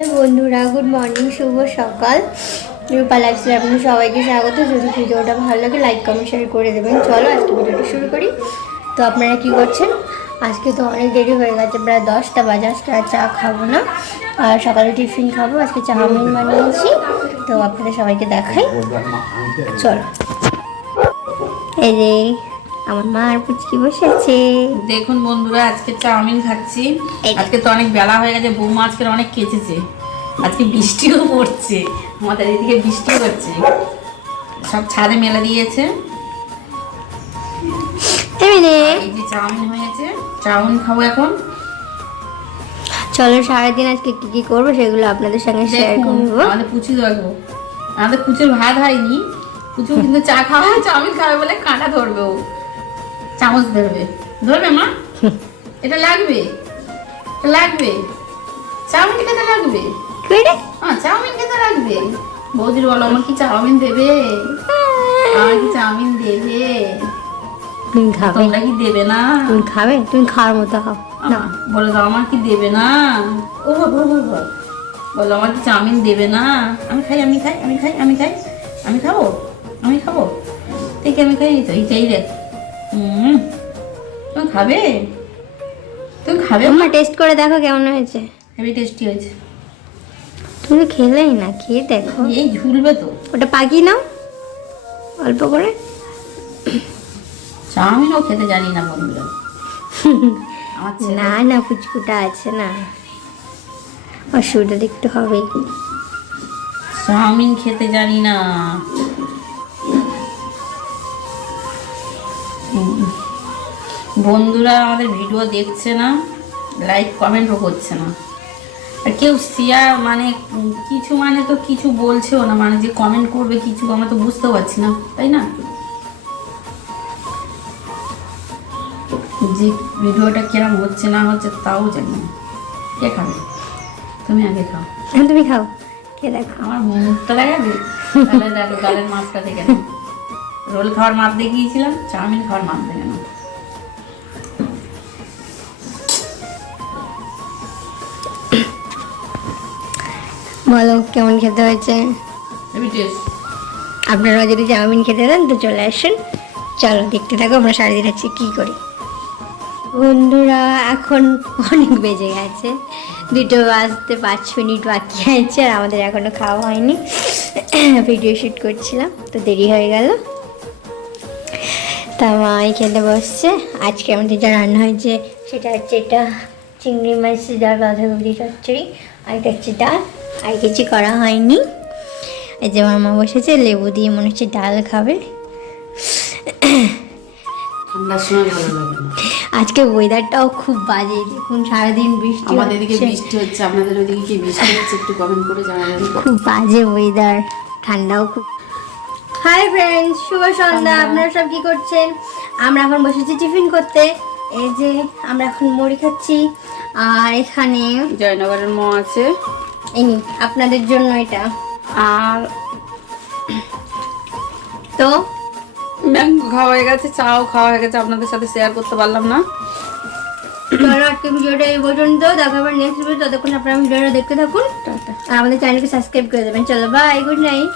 বন্ধুরা good morning শুভ সকাল। রূপা lifestyle আপনাদের সবাইকে স্বাগত। যদি ভিডিওটা ভালো লাগে লাইক কমেন্ট শেয়ার করে দেবেন। চলো আজকে ভিডিওটা শুরু করি। তো আপনারা কি করছেন? আজকে তো অনেক দেরি হয়ে গেছে প্রায় দশটা বাজে। আজকে আর চা খাব না। আর সকালে টিফিন খাব। আজকে চাউমিন বানিয়েছি। তো আপনাদের সবাইকে দেখাই। চলো। এই যে আমার মা আর পুচকি বসে আছে দেখুন বন্ধুরা আজকে চাউমিন খাচ্ছি। আজকে তো অনেক বেলা হয়ে গেছে বৌমা আজকে অনেক কেচেছে। আজকে বৃষ্টিও পড়ছে আমাদের এদিকে বৃষ্টি হচ্ছে। সব ছাদে মেলে দিয়েছে। এই যে চাউমিন হয়েছে চাউমিন খাব এখন। চলো সারাদিন আজকে কি কি করব সেগুলো আপনাদের সঙ্গে শেয়ার দেখুন করব। আমাদের পুচু দেখো আমাদের পুচুর ভাত হয়নি। পুচু কিন্তু চা খাওয়া চাউমিন খাবে বলে কাঁটা ধরবে ও। চামচ ধরবে। ধরবে মা? এটা লাগবে। এটা লাগবে। চাউমিন খেতে লাগবে? হ্যাঁ চাউমিন খেতে লাগবে। বৌদির বলো আমার কি চাউমিন দেবে? আমার কি চাউমিন দেবে। তুমি খাবে। তোমরা কি দেবে না? তুমি খাবে? তুমি খাওয়ার মতো খাও। না। আমা- বলে দাও আমার কি দেবে না? ও বল বল বল বল বলো আমার কি চাউমিন দেবে না? আমি খাই আমি খাই আমি খাই আমি খাই আমি খাব আমি খাব। ঠিক আমি খাই? তো এইটাই রে হুম। তুমি খাবে? তুমি খাবে? তোমার টেস্ট করে দেখো কেমন হয়েছে। হেভি টেস্টি হয়েছে। তুমি খেলেই না খেয়ে দেখো। এই ঝুলবে তো। ওটা পাকিয়ে নাও। অল্প করে। চাউমিনও খেতে জানি না বন্ধুরা। না না পুচকুটা আছে না। অসুবিধা দেখতে হবেই। চাউমিন খেতে জানি না। বন্ধুরা আমাদের ভিডিও দেখছে না লাইক কমেন্টও করছে না। আর কেউ শেয়ার মানে কিছু মানে তো কিছু বলছেও না মানে যে কমেন্ট করবে কিছু আমরা তো বুঝতেও পারছি না তাই না? যে ভিডিওটা কিরম হচ্ছে না হচ্ছে তাও জানি না। কে খাবে? তুমি আগে খাও। হ্যাঁ, তুমি খাও। কে দেখো? আমার মুখটা লাগাবে? তাহলে দেখো গালের মাপটা থেকে। রোল খাওয়ার মাপ দেখিয়েছিলাম চাউমিন খাওয়ার মাপ দেখে নাও। বলো কেমন খেতে হয়েছে? আপনারা যদি চাউমিন খেতে দেন তো চলে আসেন। চলো দেখতে থাকো আমরা সারাদিন আছি কী করি? বন্ধুরা এখন অনেক বেজে গেছে। দুটো বাজতে পাঁচ মিনিট বাকি আছে আর আমাদের এখনও খাওয়া হয়নি। ভিডিও শ্যুট করছিলাম তো দেরি হয়ে গেল। তা মাই খেতে বসছে। আজকে আমাদের যা রান্না হয়েছে সেটা হচ্ছে এটা চিংড়ি মাছ যা বাঁধাকপি চচ্চড়ি আর এটা হচ্ছে ডাল আর কিছু করা হয়নি। এই যে আমার মা বসেছে লেবু দিয়ে মনে হচ্ছে ডাল খাবে। আজকে ওয়েদারটাও খুব বাজে দেখুন সারাদিন বৃষ্টি আমাদের এদিকে হচ্ছে। বৃষ্টি হচ্ছে আপনাদের ওদিকে কি বৃষ্টি হচ্ছে একটু কমেন্ট করে জানাবেন। খুব বাজে ওয়েদার ঠান্ডাও খুব হাই ফ্রেন্ডস শুভ সন্ধ্যা। আপনারা সব কি করছেন? আমরা এখন বসেছি টিফিন করতে। এই যে আমরা এখন মুড়ি খাচ্ছি। আর এখানে জয়নগরের ম আছে। এই আপনাদের জন্য এটা। আর তো? ম্যাঙ্গো খাওয়া হয়ে গেছে চাও খাওয়া হয়ে গেছে আপনাদের সাথে শেয়ার করতে পারলাম না। চলো আজকে ভিডিওটা এই পর্যন্ত। দেখাবার নেক্সট ভিডিও ততক্ষণ আপনারা ভিডিওটা দেখতে থাকুন। আর আমাদের চ্যানেলকে সাবস্ক্রাইব করে দেবেন। চলো বাই গুড নাইট